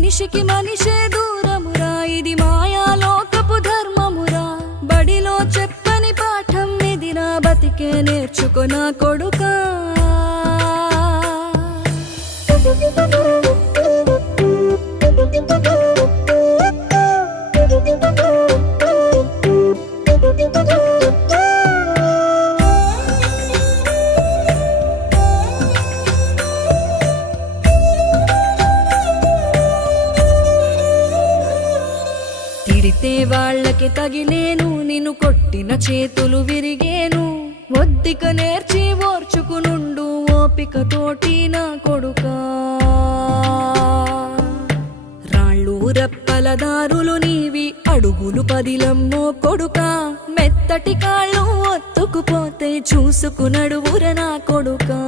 మనిషికి మనిషే దూరమురా, ఇది మాయాలోకపు ధర్మమురా. బడిలో చెప్పని పాఠం ఇది, నా బతికే నేర్చుకో నా కొడుకా. తిడితే వాళ్ళకి తగిలేను, నిన్ను కొట్టిన చేతులు విరిగేను. ఒద్దిక నేర్చి ఓర్చుకునుండు ఓపికతోటి నా కొడుకా. రాళ్ళు రప్పల దారులు నీవి, అడుగులు పదిలమ్మో కొడుకా. మెత్తటి కాళ్ళు ఒత్తుకుపోతే చూసుకునడువుర నా కొడుకా.